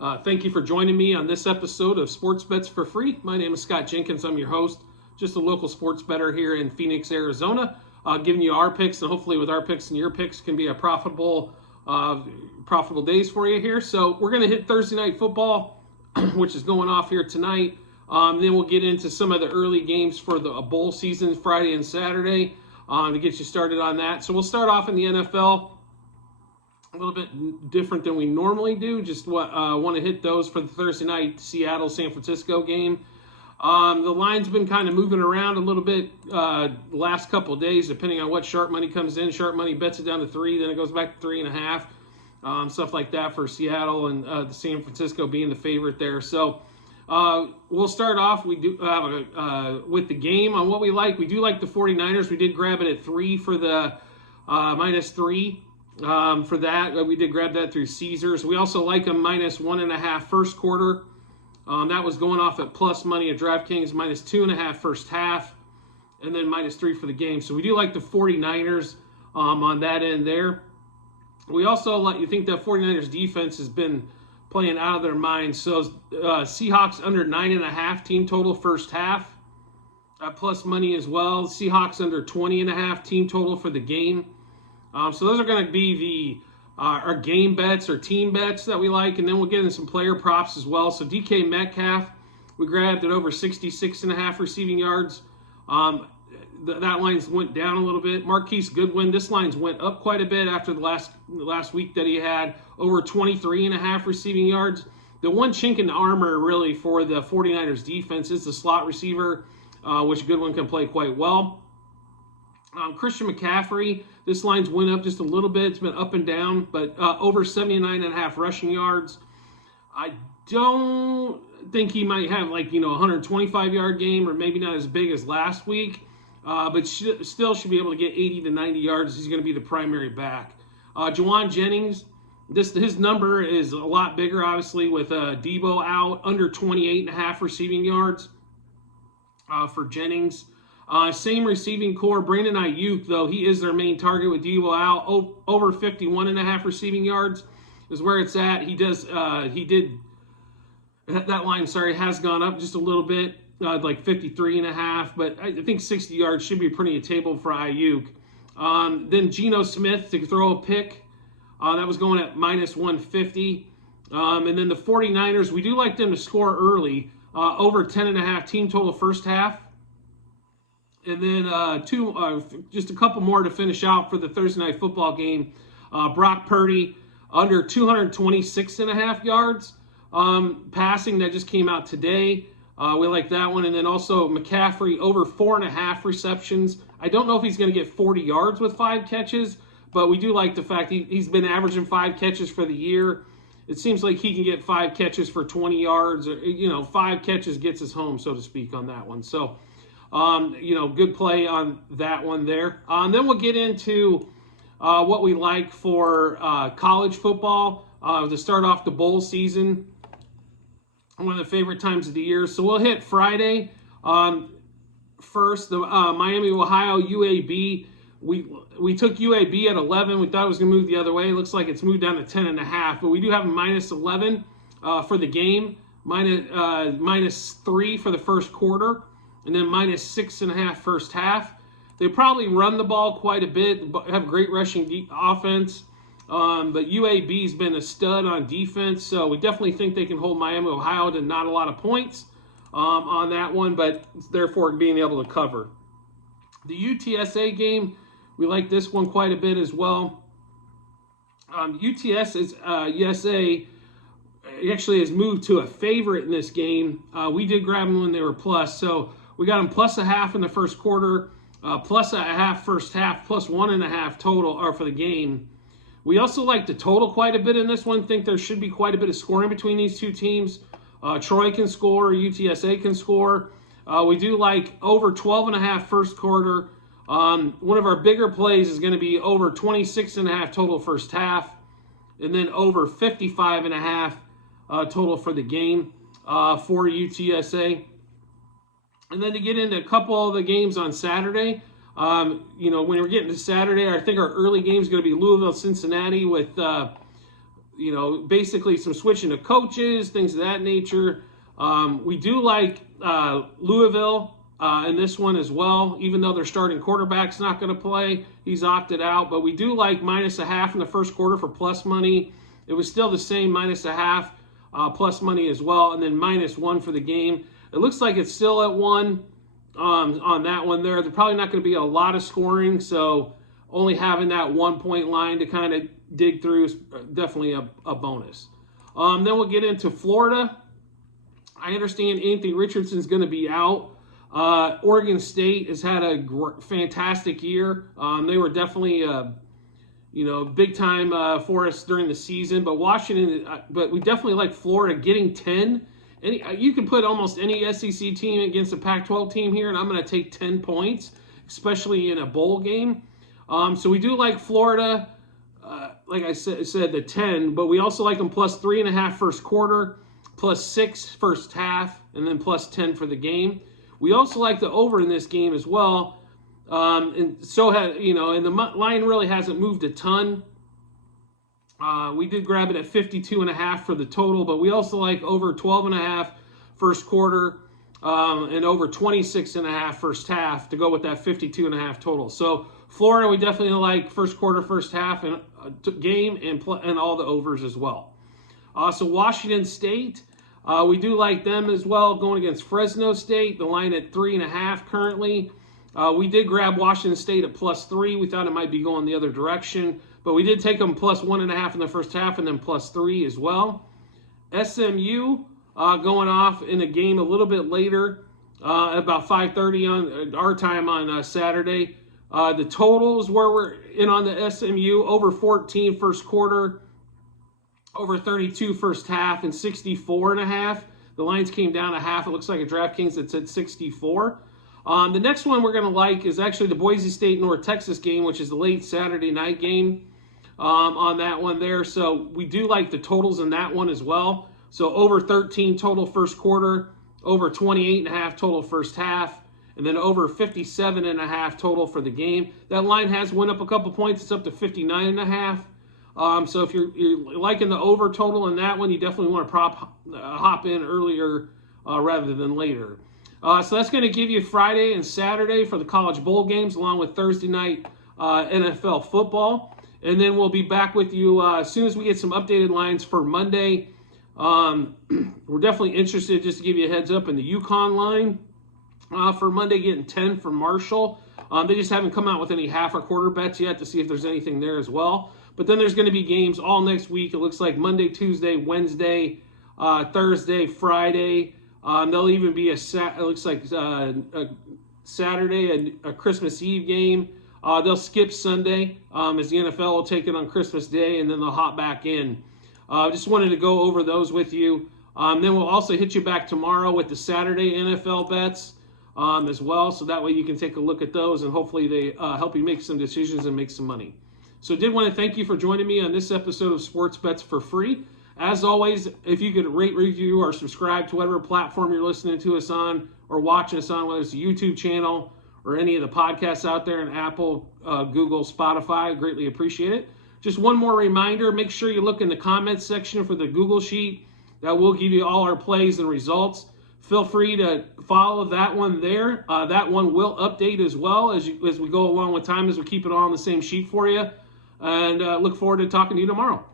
Thank you for joining me on this episode of Sports Bets for Free. My name is Scott Jenkins. I'm your host, just a local sports bettor here in Phoenix, Arizona, giving you our picks, and hopefully with our picks and your picks can be a profitable days for you here. So we're going to hit Thursday Night Football, which is going off here tonight. Then we'll get into some of the early games for the bowl season, Friday and Saturday, to get you started on that. So we'll start off in the NFL. A little bit different than we normally do. Just want to hit those for the Thursday night Seattle-San Francisco game. The line's been kind of moving around a little bit the last couple of days, depending on what sharp money comes in. Sharp money bets it down to 3, then it goes back to 3.5. Stuff like that for Seattle and the San Francisco being the favorite there. So we'll start off. We do with the game on what we like. We do like the 49ers. We did grab it at 3 for the -3. For that, we did grab that through Caesars. We also like them -1.5 first quarter. That was going off at plus money at DraftKings, -2.5 first half, and then -3 for the game. So we do like the 49ers on that end there. We also think that 49ers defense has been playing out of their minds. So Seahawks under 9.5 team total first half at plus money as well. Seahawks under 20.5 team total for the game. So those are going to be our game bets or team bets that we like, and then we'll get into some player props as well. So DK Metcalf, we grabbed at over 66.5 receiving yards. That line's went down a little bit. Marquise Goodwin, this line's went up quite a bit after the last week that he had over 23.5 receiving yards. The one chink in the armor really for the 49ers defense is the slot receiver, which Goodwin can play quite well. Christian McCaffrey, this line's went up just a little bit. It's been up and down, but over 79.5 rushing yards. I don't think he might have 125-yard game, or maybe not as big as last week, but still should be able to get 80 to 90 yards. He's going to be the primary back. Juwan Jennings, his number is a lot bigger, obviously, with Debo out, under 28.5 receiving yards for Jennings. Same receiving core. Brandon Ayuk, though, he is their main target with Debo out. Over 51.5 receiving yards is where it's at. That line, has gone up just a little bit, like 53.5, but I think 60 yards should be pretty attainable for Ayuk. Then Geno Smith to throw a pick. That was going at -150. And then the 49ers, we do like them to score early, over 10.5 team total first half. And then just a couple more to finish out for the Thursday Night Football game. Brock Purdy, under 226.5 yards passing. That just came out today. We like that one. And then also McCaffrey, over 4.5 receptions. I don't know if he's going to get 40 yards with 5 catches, but we do like the fact he's been averaging 5 catches for the year. It seems like he can get 5 catches for 20 yards. Or, 5 catches gets us home, so to speak, on that one. So, good play on that one there. Then we'll get into what we like for college football to start off the bowl season. One of the favorite times of the year. So we'll hit Friday first. The Miami, Ohio, UAB. We took UAB at 11. We thought it was going to move the other way. It looks like it's moved down to 10.5. But we do have a -11 for the game. -3 for the first quarter. And then -6.5 first half. They probably run the ball quite a bit, have great rushing offense. But UAB's been a stud on defense, so we definitely think they can hold Miami, Ohio to not a lot of points on that one, but therefore being able to cover. The UTSA game, we like this one quite a bit as well. UTSA actually has moved to a favorite in this game. We did grab them when they were plus, so we got them +0.5 in the first quarter, +0.5 first half, +1.5 total for the game. We also like the total quite a bit in this one. Think there should be quite a bit of scoring between these two teams. Troy can score, UTSA can score. We do like over 12.5 first quarter. One of our bigger plays is going to be over 26.5 total first half, and then over 55.5 total for the game for UTSA. And then to get into a couple of the games on Saturday, when we're getting to Saturday, I think our early game is going to be Louisville, Cincinnati with basically some switching of coaches, things of that nature. We do like Louisville in this one as well, even though their starting quarterback's not going to play. He's opted out, but we do like -0.5 in the first quarter for plus money. It was still the same -0.5 plus money as well, and then -1 for the game. It looks like it's still at 1 on that one there. There's probably not going to be a lot of scoring, so only having that 1 point line to kind of dig through is definitely a bonus. Then we'll get into Florida. I understand Anthony Richardson's going to be out. Oregon State has had a fantastic year. They were definitely, big time for us during the season. But but we definitely like Florida getting 10. You can put almost any SEC team against a Pac-12 team here, and I'm going to take 10 points, especially in a bowl game. So we do like Florida, like I said, the 10, but we also like them plus 3.5 first quarter, plus 6 first half, and then plus 10 for the game. We also like the over in this game as well. And the line really hasn't moved a ton. We did grab it at 52.5 for the total, but we also like over 12.5 first quarter and over 26.5 first half to go with that 52.5 total. So Florida, we definitely like first quarter, first half, and game and all the overs as well. So Washington State, we do like them as well, going against Fresno State. The line at 3.5 currently. We did grab Washington State at +3. We thought it might be going the other direction, but we did take them +1.5 in the first half and then +3 as well. SMU going off in a game a little bit later, about 5:30 on our time on Saturday. The totals where we're in on the SMU, over 14 first quarter, over 32 first half, and 64.5. The lines came down a half. It looks like a DraftKings that said 64. The next one we're going to like is actually the Boise State North Texas game, which is the late Saturday night game on that one there. So we do like the totals in that one as well. So over 13 total first quarter, over 28.5 total first half, and then over 57.5 total for the game. That line has went up a couple points. It's up to 59.5. So if you're liking the over total in that one, you definitely want to hop in earlier rather than later. So that's going to give you Friday and Saturday for the college bowl games, along with Thursday night NFL football. And then we'll be back with you as soon as we get some updated lines for Monday. We're definitely interested, just to give you a heads up, in the UConn line for Monday, getting 10 from Marshall. They just haven't come out with any half or quarter bets yet to see if there's anything there as well. But then there's going to be games all next week. It looks like Monday, Tuesday, Wednesday, Thursday, Friday. There'll even be a Saturday, a Christmas Eve game. They'll skip Sunday as the NFL will take it on Christmas Day, and then they'll hop back in. Just wanted to go over those with you. Then we'll also hit you back tomorrow with the Saturday NFL bets as well, so that way you can take a look at those, and hopefully they help you make some decisions and make some money. So I did want to thank you for joining me on this episode of Sports Bets for Free. As always, if you could rate, review, or subscribe to whatever platform you're listening to us on or watching us on, whether it's a YouTube channel or any of the podcasts out there in Apple, Google, Spotify, I greatly appreciate it. Just one more reminder, make sure you look in the comments section for the Google Sheet. That will give you all our plays and results. Feel free to follow that one there. That one will update as well as we go along with time, as we keep it all on the same sheet for you. And look forward to talking to you tomorrow.